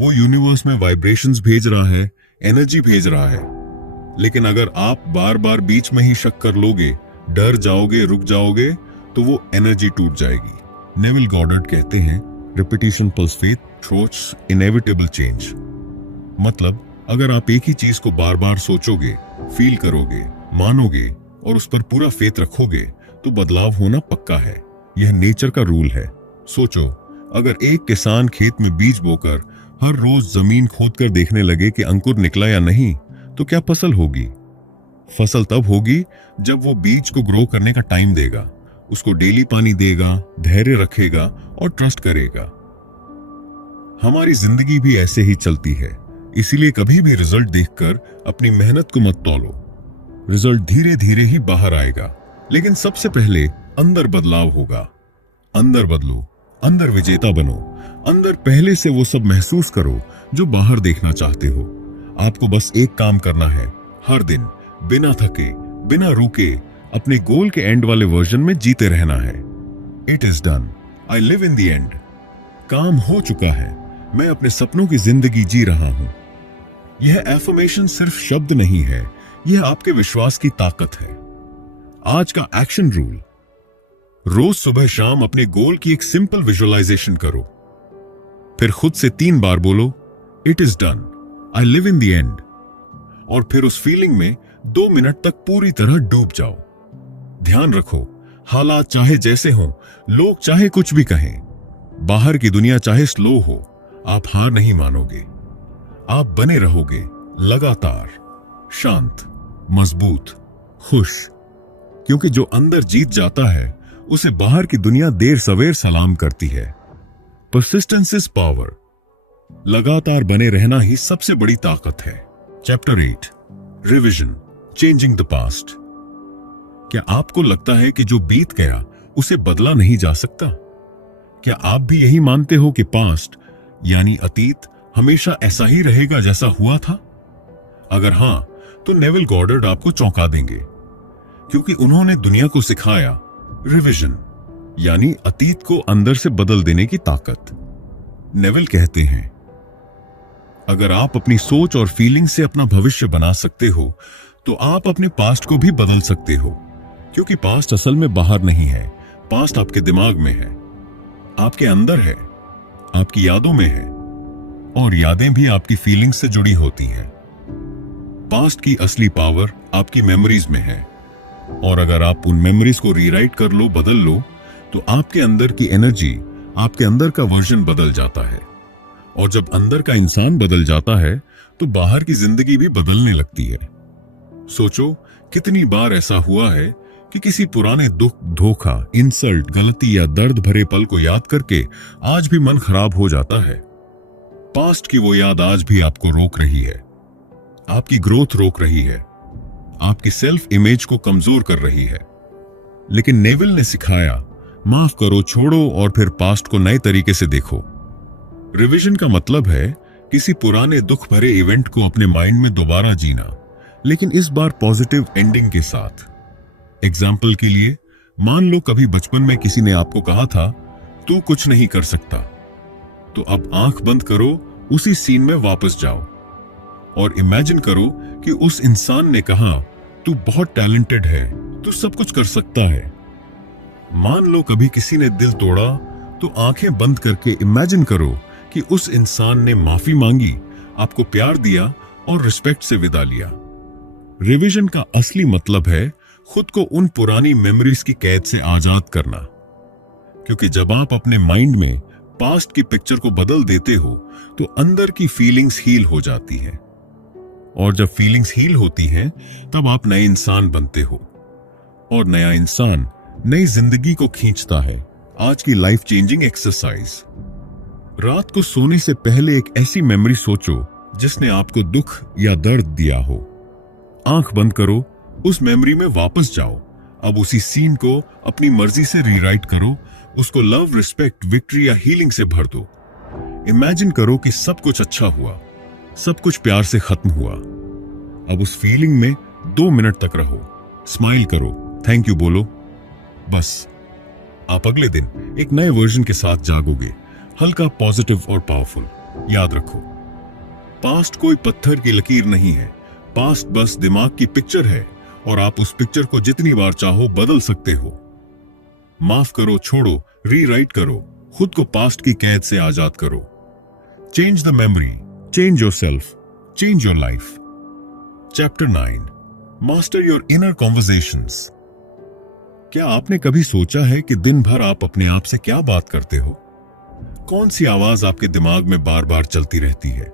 वो यूनिवर्स में वाइब्रेशंस भेज रहा है, एनर्जी भेज रहा है। लेकिन अगर आप बार बार बीच में ही शक कर लोगे, डर जाओगे, रुक जाओगे, तो वो एनर्जी टूट जाएगी। नेविल गॉडर्ड कहते हैं, repetition plus faith throats inevitable change. मतलब अगर आप एक ही चीज को बार बार सोचोगे, फील करोगे, मानोगे और उस पर पूरा फेथ रखोगे, तो बदलाव होना पक्का है। यह नेचर का रूल है। सोचो, अगर एक किसान खेत में बीज बोकर हर रोज जमीन खोदकर देखने लगे कि अंकुर निकला या नहीं, तो क्या फसल होगी? फसल तब होगी जब वो बीज को ग्रो करने का टाइम देगा, उसको डेली पानी देगा, धैर्य रखेगा और ट्रस्ट करेगा। हमारी जिंदगी भी ऐसे ही चलती है। इसीलिए कभी भी रिजल्ट देखकर अपनी मेहनत को मत तौलो। रिजल्ट धीरे धीरे ही बाहर आएगा, लेकिन सबसे पहले अंदर बदलाव होगा। अंदर बदलो, अंदर विजेता बनो, अंदर पहले से वो सब महसूस करो जो बाहर देखना चाहते हो। आपको बस एक काम करना है, हर दिन बिना थके, बिना रुके अपने गोल के एंड वाले वर्जन में जीते रहना है। It is done, I live in the and. काम हो चुका है, मैं अपने सपनों की जिंदगी जी रहा हूं। यह एफर्मेशन सिर्फ शब्द नहीं है, यह आपके विश्वास की ताकत है। आज का एक्शन रूल, रोज सुबह शाम अपने गोल की एक सिंपल विजुअलाइजेशन करो, फिर खुद से 3 बार बोलो, it is done, I live in the and, और फिर उस फीलिंग में 2 मिनट तक पूरी तरह डूब जाओ। ध्यान रखो, हालात चाहे जैसे हों, लोग चाहे कुछ भी कहें, बाहर की दुनिया चाहे स्लो हो, आप हार नहीं मानोगे। आप बने रहोगे, लगातार, शांत, मजबूत, खुश, क्योंकि जो अंदर जीत जाता है उसे बाहर की दुनिया देर सवेर सलाम करती है। Persistence is power. लगातार बने रहना ही सबसे बड़ी ताकत है। Chapter 8, revision, changing the past. क्या आपको लगता है कि जो बीत गया उसे बदला नहीं जा सकता? क्या आप भी यही मानते हो कि पास्ट यानी अतीत हमेशा ऐसा ही रहेगा जैसा हुआ था? अगर हां, तो नेविल गॉडर्ड आपको चौंका देंगे, क्योंकि उन्होंने दुनिया को सिखाया रिविजन यानी अतीत को अंदर से बदल देने की ताकत। नेविल कहते हैं, अगर आप अपनी सोच और फीलिंग से अपना भविष्य बना सकते हो, तो आप अपने पास्ट को भी बदल सकते हो। क्योंकि पास्ट असल में बाहर नहीं है, पास्ट आपके दिमाग में है, आपके अंदर है, आपकी यादों में है, और यादें भी आपकी फीलिंग्स से जुड़ी होती हैं। पास्ट की असली पावर आपकी मेमोरीज में है, और अगर आप उन मेमोरीज को रीराइट कर लो, बदल लो, तो आपके अंदर की एनर्जी, आपके अंदर का वर्जन बदल जाता है। और जब अंदर का इंसान बदल जाता है, तो बाहर की जिंदगी भी बदलने लगती है। सोचो, कितनी बार ऐसा हुआ है कि किसी पुराने दुख, धोखा, इंसल्ट, गलती या दर्द भरे पल को याद करके आज भी मन खराब हो जाता है। पास्ट की वो याद आज भी आपको रोक रही है, आपकी ग्रोथ रोक रही है, आपकी सेल्फ इमेज को कमजोर कर रही है। लेकिन नेविल ने सिखाया, माफ करो, छोड़ो और फिर पास्ट को नए तरीके से देखो। रिविजन का मतलब है किसी पुराने दुख भरे इवेंट को अपने माइंड में दोबारा जीना, लेकिन इस बार पॉजिटिव एंडिंग के साथ। एग्जाम्पल के लिए, मान लो कभी बचपन में किसी ने आपको कहा था, तू कुछ नहीं कर सकता, तो अब आंख बंद करो, उसी सीन में वापस जाओ और इमेजिन करो कि उस इंसान ने कहा, तू बहुत टैलेंटेड है, तू सब कुछ कर सकता है। मान लो कभी किसी ने दिल तोड़ा, तो आंखें बंद करके इमेजिन करो कि उस इंसान ने माफी मांगी, आपको प्यार दिया और रिस्पेक्ट से विदा लिया। रिविजन का असली मतलब है खुद को उन पुरानी मेमोरीज की कैद से आजाद करना, क्योंकि जब आप अपने माइंड में पास्ट की पिक्चर को बदल देते हो, तो अंदर की फीलिंग्स हील हो जाती हैं, और जब फीलिंग्स हील होती हैं, तब आप नए इंसान बनते हो, और नया इंसान नई जिंदगी को खींचता है। आज की लाइफ चेंजिंग एक्सरसाइज, रात को सोने से पहले एक ऐसी मेमोरी सोचो जिसने आपको दुख या दर्द दिया हो। आंख बंद करो, उस मेमोरी में वापस जाओ, अब उसी सीन को अपनी मर्जी से रीराइट करो, उसको लव, रिस्पेक्ट, विक्ट्री या हीलिंग से भर दो। इमेजिन करो कि सब कुछ अच्छा हुआ, सब कुछ प्यार से खत्म हुआ। अब उस फीलिंग में 2 मिनट तक रहो, स्माइल करो, थैंक यू बोलो। बस आप अगले दिन एक नए वर्जन के साथ जागोगे, हल्का, पॉजिटिव और पावरफुल। याद रखो, पास्ट कोई पत्थर की लकीर नहीं है, पास्ट बस दिमाग की पिक्चर है और आप उस पिक्चर को जितनी बार चाहो बदल सकते हो। माफ करो, छोड़ो, रीराइट करो, खुद को पास्ट की कैद से आजाद करो। Change the memory, change yourself, change your life. Chapter 9, master your inner conversations. क्या आपने कभी सोचा है कि दिन भर आप अपने आप से क्या बात करते हो? कौन सी आवाज आपके दिमाग में बार बार चलती रहती है?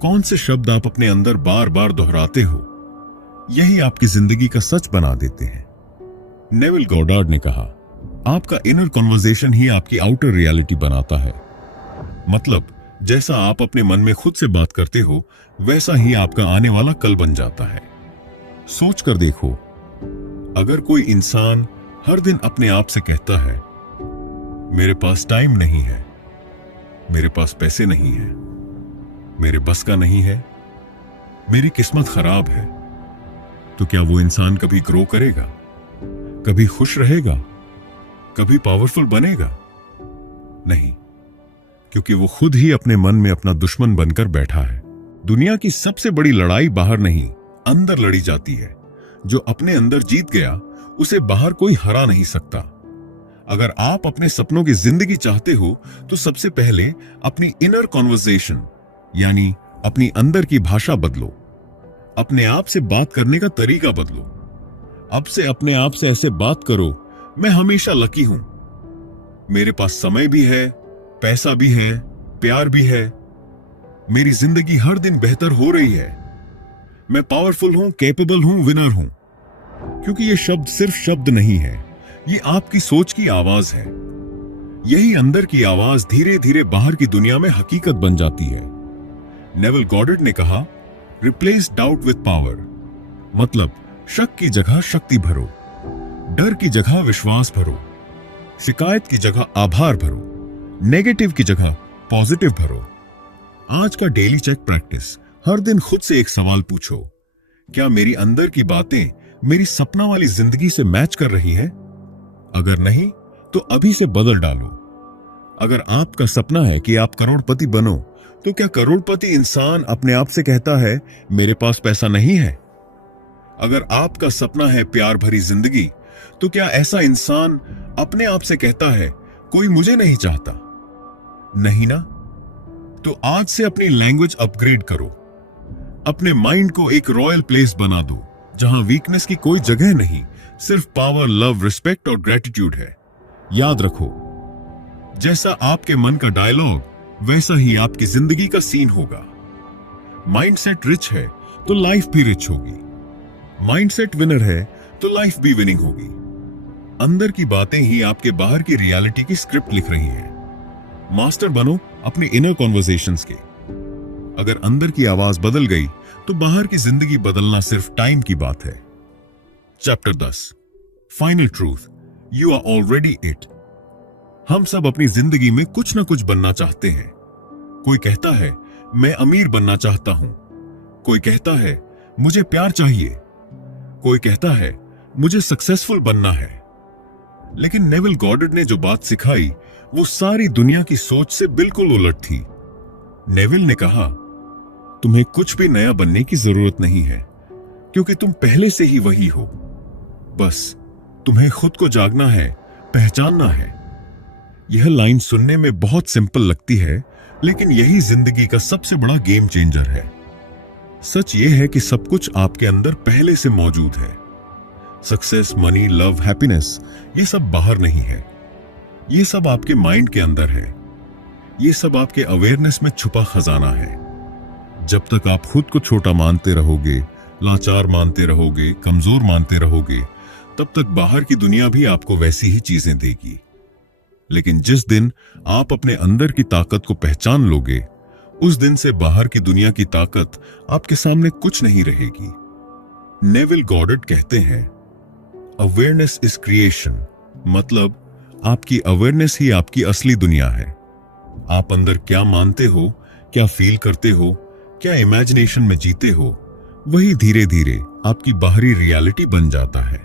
कौन से शब्द आप अपने अंदर बार बार दोहराते हो? यही आपकी जिंदगी का सच बना देते हैं। नेविल गॉडार्ड ने कहा, आपका इनर कॉन्वर्सेशन ही आपकी आउटर रियलिटी बनाता है। मतलब, जैसा आप अपने मन में खुद से बात करते हो, वैसा ही आपका आने वाला कल बन जाता है। सोच कर देखो, अगर कोई इंसान हर दिन अपने आप से कहता है, मेरे पास टाइम नहीं है, मेरे पास पैसे नहीं है, मेरे बस का नहीं है, मेरी किस्मत खराब है, तो क्या वो इंसान कभी ग्रो करेगा? कभी खुश रहेगा? कभी पावरफुल बनेगा? नहीं, क्योंकि वो खुद ही अपने मन में अपना दुश्मन बनकर बैठा है। दुनिया की सबसे बड़ी लड़ाई बाहर नहीं, अंदर लड़ी जाती है। जो अपने अंदर जीत गया, उसे बाहर कोई हरा नहीं सकता। अगर आप अपने सपनों की जिंदगी चाहते हो, तो सबसे पहले अपनी इनर कॉन्वर्सेशन यानी अपनी अंदर की भाषा बदलो। अपने आप से बात करने का तरीका बदलो। अब से अपने आप से ऐसे बात करो, मैं हमेशा लकी हूं, मेरे पास समय भी है, पैसा भी है, प्यार भी है, मेरी जिंदगी हर दिन बेहतर हो रही है, मैं पावरफुल हूं, कैपेबल हूं, विनर हूं। क्योंकि ये शब्द सिर्फ शब्द नहीं है, ये आपकी सोच की आवाज है। यही अंदर की आवाज धीरे धीरे बाहर की दुनिया में हकीकत बन जाती है। नेविल गॉडार्ड ने कहा, रिप्लेस डाउट विद पावर। मतलब, शक की जगह शक्ति भरो, डर की जगह विश्वास भरो, शिकायत की जगह आभार भरो, नेगेटिव की जगह पॉजिटिव भरो। आज का डेली चेक प्रैक्टिस, हर दिन खुद से एक सवाल पूछो, क्या मेरी अंदर की बातें मेरी सपना वाली जिंदगी से मैच कर रही है? अगर नहीं, तो अभी से बदल डालो। अगर आपका सपना है कि आप करोड़पति बनो, तो क्या करोड़पति इंसान अपने आप से कहता है, मेरे पास पैसा नहीं है? अगर आपका सपना है प्यार भरी जिंदगी, तो क्या ऐसा इंसान अपने आप से कहता है, कोई मुझे नहीं चाहता? नहीं ना? तो आज से अपनी लैंग्वेज अपग्रेड करो। अपने माइंड को एक रॉयल प्लेस बना दो, जहां वीकनेस की कोई जगह नहीं, सिर्फ पावर, लव, रिस्पेक्ट और ग्रेटिट्यूड है। याद रखो, जैसा आपके मन का डायलॉग, वैसा ही आपकी जिंदगी का सीन होगा। माइंडसेट रिच है तो लाइफ भी रिच होगी। माइंडसेट विनर है तो लाइफ भी विनिंग होगी। अंदर की बातें ही आपके बाहर की रियलिटी की स्क्रिप्ट लिख रही हैं। मास्टर बनो अपने इनर कॉन्वर्सेशंस के। अगर अंदर की आवाज बदल गई, तो बाहर की जिंदगी बदलना सिर्फ टाइम की बात है। Chapter 10, final truth, you are already it. हम सब अपनी जिंदगी में कुछ ना कुछ बनना चाहते हैं। कोई कहता है, मैं अमीर बनना चाहता हूं। कोई कहता है, मुझे प्यार चाहिए। कोई कहता है, मुझे सक्सेसफुल बनना है। लेकिन नेविल गॉडार्ड ने जो बात सिखाई, वो सारी दुनिया की सोच से बिल्कुल उलट थी। नेविल ने कहा, तुम्हें कुछ भी नया बनने की जरूरत नहीं है, क्योंकि तुम पहले से ही वही हो। बस तुम्हें खुद को जागना है, पहचानना है। यह लाइन सुनने में बहुत सिंपल लगती है, लेकिन यही जिंदगी का सबसे बड़ा गेम चेंजर है। सच यह है कि सब कुछ आपके अंदर पहले से मौजूद है। सक्सेस, मनी, लव, हैप्पीनेस, ये सब बाहर नहीं है। ये सब आपके माइंड के अंदर है। ये सब आपके अवेयरनेस में छुपा खजाना है। जब तक आप खुद को छोटा मानते रहोगे, लाचार मानते रहोगे, कमजोर मानते रहोगे, तब तक बाहर की दुनिया भी आपको वैसी ही चीजें देगी। लेकिन जिस दिन आप अपने अंदर की ताकत को पहचान लोगे, उस दिन से बाहर की दुनिया की ताकत आपके सामने कुछ नहीं रहेगी। नेविल गॉडार्ड कहते हैं, अवेयरनेस इज क्रिएशन। मतलब, आपकी अवेयरनेस ही आपकी असली दुनिया है। आप अंदर क्या मानते हो, क्या फील करते हो, क्या इमेजिनेशन में जीते हो, वही धीरे धीरे आपकी बाहरी रियलिटी बन जाता है।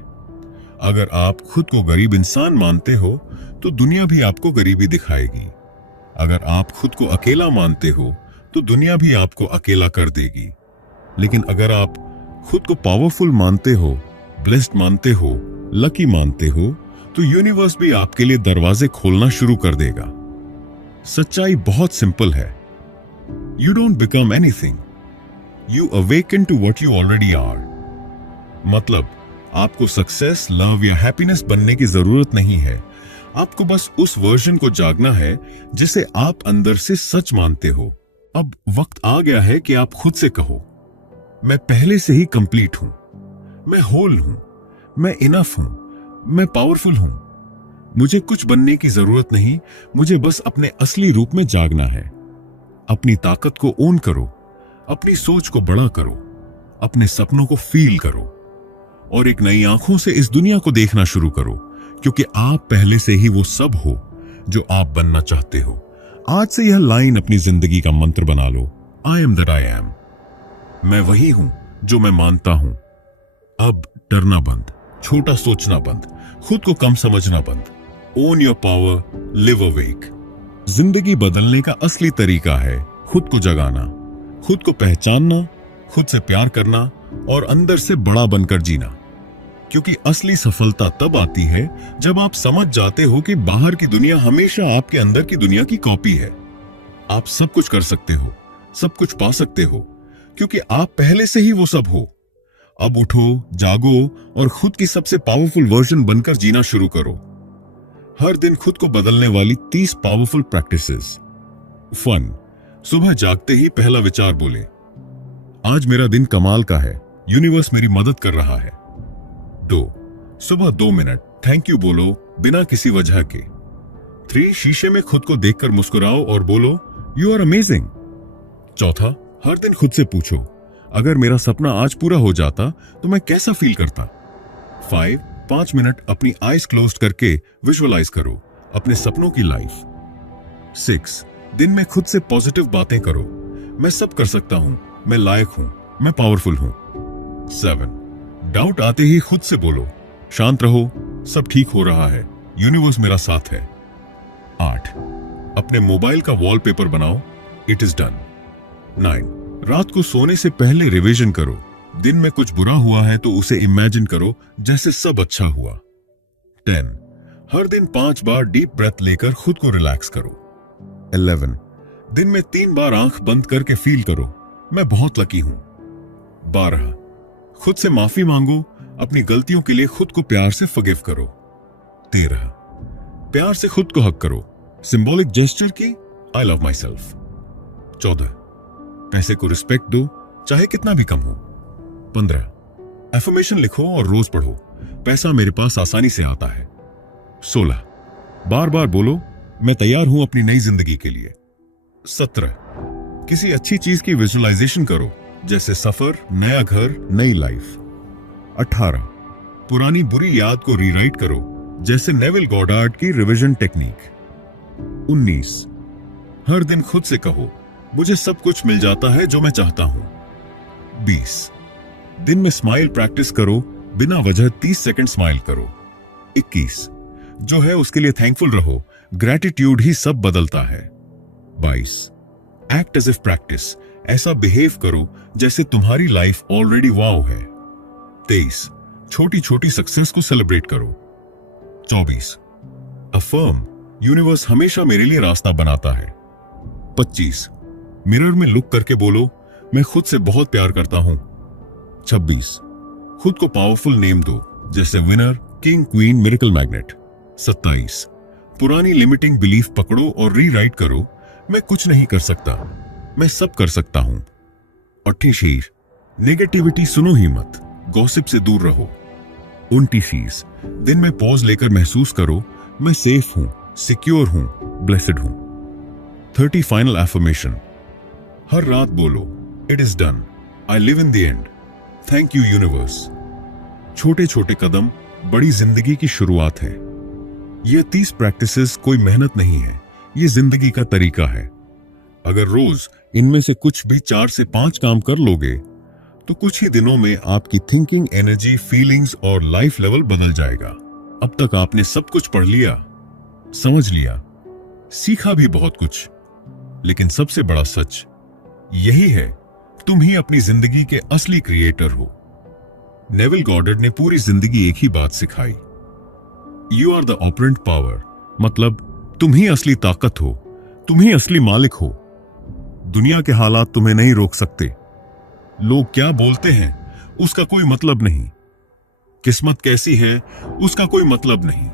अगर आप खुद को गरीब इंसान मानते हो तो दुनिया भी आपको गरीबी दिखाएगी। अगर आप खुद को अकेला मानते हो तो दुनिया भी आपको अकेला कर देगी। लेकिन अगर आप खुद को पावरफुल मानते हो, ब्लेस्ड मानते हो, लकी मानते हो, तो यूनिवर्स भी आपके लिए दरवाजे खोलना शुरू कर देगा। सच्चाई बहुत सिंपल है। You don't become anything, you awaken to what you already are. मतलब आपको सक्सेस, लव या हैप्पीनेस बनने की जरूरत नहीं है। आपको बस उस वर्जन को जागना है जिसे आप अंदर से सच मानते हो। अब वक्त आ गया है कि आप खुद से कहो, मैं पहले से ही कंप्लीट हूं, मैं होल हूं, मैं इनफ हूं, मैं पावरफुल हूं। मुझे कुछ बनने की जरूरत नहीं, मुझे बस अपने असली रूप में जागना है। अपनी ताकत को ओन करो, अपनी सोच को बड़ा करो, अपने सपनों को फील करो और एक नई आंखों से इस दुनिया को देखना शुरू करो, क्योंकि आप पहले से ही वो सब हो जो आप बनना चाहते हो। आज से यह लाइन अपनी जिंदगी का मंत्र बना लो, I am that I am. मैं वही हूं जो मैं मानता हूं। अब डरना बंद, छोटा सोचना बंद, खुद को कम समझना बंद। Own your power, live awake. जिंदगी बदलने का असली तरीका है खुद को जगाना, खुद को पहचानना, खुद से प्यार करना और अंदर से बड़ा बनकर जीना। क्योंकि असली सफलता तब आती है जब आप समझ जाते हो कि बाहर की दुनिया हमेशा आपके अंदर की दुनिया की कॉपी है। आप सब कुछ कर सकते हो, सब कुछ पा सकते हो, क्योंकि आप पहले से ही वो सब हो। अब उठो, जागो और खुद की सबसे पावरफुल वर्जन बनकर जीना शुरू करो। हर दिन खुद को बदलने वाली 30 पावरफुल प्रैक्टिसेस। फन, सुबह जागते ही पहला विचार बोले, आज मेरा दिन कमाल का है, यूनिवर्स मेरी मदद कर रहा है। 2, सुबह 2 मिनट थैंक यू बोलो बिना किसी वजह के। 3, शीशे में खुद को देखकर मुस्कुराओ और बोलो यू आर अमेजिंग। 4, हर दिन खुद से पूछो, अगर मेरा सपना आज पूरा हो जाता तो मैं कैसा फील करता। 5 मिनट अपनी आईज क्लोज्ड करके विजुअलाइज करो अपने सपनों की लाइफ। 6, दिन में खुद से पॉजिटिव बातें करो, मैं सब कर सकता हूं, मैं लायक हूं, मैं पावरफुल हूं। 7, डाउट आते ही खुद से बोलो, शांत रहो, सब ठीक हो रहा है, यूनिवर्स मेरा साथ है। 8, अपने मोबाइल का वॉलपेपर बनाओ, इट इज डन। 9, रात को सोने से पहले रिवीजन करो, दिन में कुछ बुरा हुआ है तो उसे इमेजिन करो जैसे सब अच्छा हुआ। 10, हर दिन 5 बार डीप ब्रेथ लेकर खुद को रिलैक्स करो। 11, दिन में 3 बार आंख बंद करके फील करो, मैं बहुत लकी हूं। 12, खुद से माफी मांगो, अपनी गलतियों के लिए खुद को प्यार से फॉरगिव करो। 13, प्यार से खुद को हक करो, सिंबॉलिक जेस्चर की आई लव माई सेल्फ। 14, पैसे को रिस्पेक्ट दो, चाहे कितना भी कम हो। 15, एफर्मेशन लिखो और रोज पढ़ो, पैसा मेरे पास आसानी से आता है। 16, बार बार बोलो, मैं तैयार हूं अपनी नई जिंदगी के लिए। 17, किसी अच्छी चीज की विजुअलाइजेशन करो, जैसे सफर, नया घर, नई लाइफ। 18, पुरानी बुरी याद को रीराइट करो, जैसे नेविल गॉडार्ड की रिवीजन टेक्निक। 19, हर दिन खुद से कहो, मुझे सब कुछ मिल जाता है जो मैं चाहता हूं। 20, दिन में स्माइल प्रैक्टिस करो, बिना वजह 30 सेकंड स्माइल करो। 21, जो है उसके लिए थैंकफुल रहो, ग्रैटिट्यूड ही सब बदलता है। 22, एक्ट एज इफ प्रैक्टिस, ऐसा बिहेव करो जैसे तुम्हारी लाइफ ऑलरेडी वाओ है। 23, छोटी छोटी सक्सेस को सेलिब्रेट करो। 24, अफर्म, यूनिवर्स हमेशा मेरे लिए रास्ता बनाता है। 25, मिरर में लुक करके बोलो, मैं खुद से बहुत प्यार करता हूं। 26, खुद को पावरफुल नेम दो, जैसे winner, king, queen, miracle magnet. 27, पुरानी लिमिटिंग बिलीफ पकड़ो और रीराइट करो, मैं कुछ नहीं कर सकता, मैं सब कर सकता हूं। 28, नेगेटिविटी सुनो ही मत, गॉसिप से दूर रहो। 29, दिन में पॉज लेकर महसूस करो, मैं सेफ हूं, सिक्योर हूं, ब्लेस्ड हूं। 30, फाइनल एफर्मेशन, हर रात बोलो, it is done, I live in the and, thank you universe. छोटे छोटे कदम बड़ी जिंदगी की शुरुआत है। ये 30 प्रैक्टिसेस कोई मेहनत नहीं है, ये जिंदगी का तरीका है। अगर रोज इनमें से कुछ भी 4 से 5 काम कर लोगे तो कुछ ही दिनों में आपकी थिंकिंग, एनर्जी, फीलिंग्स और लाइफ लेवल बदल जाएगा। अब तक आपने सब कुछ पढ़ लिया, समझ लिया, सीखा भी बहुत कुछ, लेकिन सबसे बड़ा सच यही है, तुम ही अपनी जिंदगी के असली क्रिएटर हो। नेविल गॉडर्ड ने पूरी जिंदगी एक ही बात सिखाई, you are the operant power, मतलब तुम ही असली ताकत हो, तुम ही असली मालिक हो। दुनिया के हालात तुम्हें नहीं रोक सकते। लोग क्या बोलते हैं उसका कोई मतलब नहीं, किस्मत कैसी है उसका कोई मतलब नहीं,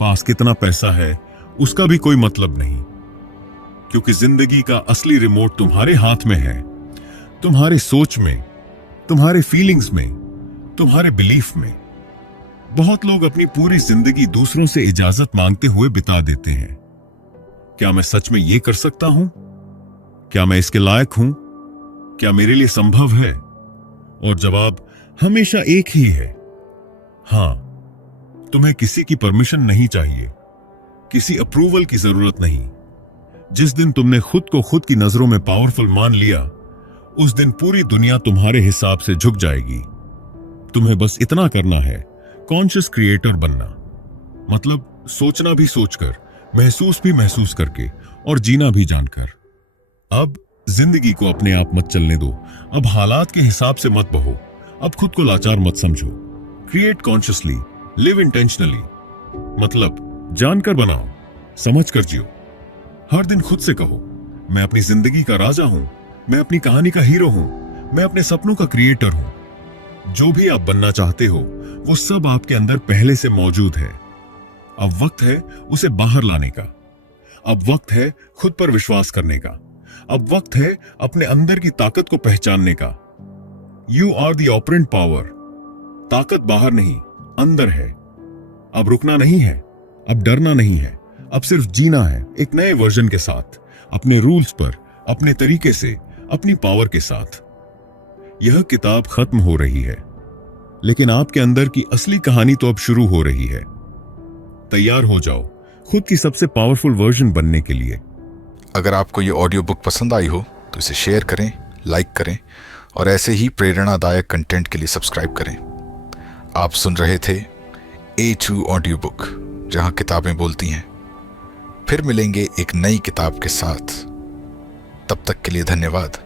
पास कितना पैसा है उसका भी कोई मतलब नहीं, क्योंकि जिंदगी का असली रिमोट तुम्हारे हाथ में है, तुम्हारे सोच में, तुम्हारे फीलिंग्स में, तुम्हारे बिलीफ में। बहुत लोग अपनी पूरी जिंदगी दूसरों से इजाजत मांगते हुए बिता देते हैं। क्या मैं सच में ये कर सकता हूं? क्या मैं इसके लायक हूं? क्या मेरे लिए संभव है? और जवाब हमेशा एक ही है, हां। तुम्हें किसी की परमिशन नहीं चाहिए, किसी अप्रूवल की जरूरत नहीं। जिस दिन तुमने खुद को खुद की नजरों में पावरफुल मान लिया, उस दिन पूरी दुनिया तुम्हारे हिसाब से झुक जाएगी। तुम्हें बस इतना करना है, कॉन्शियस क्रिएटर बनना, मतलब सोचना भी सोचकर, महसूस भी महसूस करके और जीना भी जानकर। अब जिंदगी को अपने आप मत चलने दो, अब हालात के हिसाब से मत बहो, अब खुद को लाचार मत समझो। क्रिएट कॉन्शियसली, लिव इंटेंशनली, मतलब जानकर बनाओ, समझकर जियो। हर दिन खुद से कहो, मैं अपनी जिंदगी का राजा हूं, मैं अपनी कहानी का हीरो हूं, मैं अपने सपनों का क्रिएटर हूं। जो भी आप बनना चाहते हो वो सब आपके अंदर पहले से मौजूद है। अब वक्त है उसे बाहर लाने का। अब वक्त है खुद पर विश्वास करने का। अब वक्त है अपने अंदर की ताकत को पहचानने का। You are the operant power. ताकत बाहर नहीं, अंदर है। अब रुकना नहीं है, अब डरना नहीं है, अब सिर्फ जीना है, एक नए वर्जन के साथ, अपने रूल्स पर, अपने तरीके से, अपनी पावर के साथ। यह किताब खत्म हो रही है, लेकिन आपके अंदर की असली कहानी तो अब शुरू हो रही है। तैयार हो जाओ खुद की सबसे पावरफुल वर्जन बनने के लिए। अगर आपको ये ऑडियो बुक पसंद आई हो तो इसे शेयर करें, लाइक करें और ऐसे ही प्रेरणादायक कंटेंट के लिए सब्सक्राइब करें। आप सुन रहे थे A2 ऑडियो बुक, जहां किताबें बोलती हैं। फिर मिलेंगे एक नई किताब के साथ। तब तक के लिए धन्यवाद।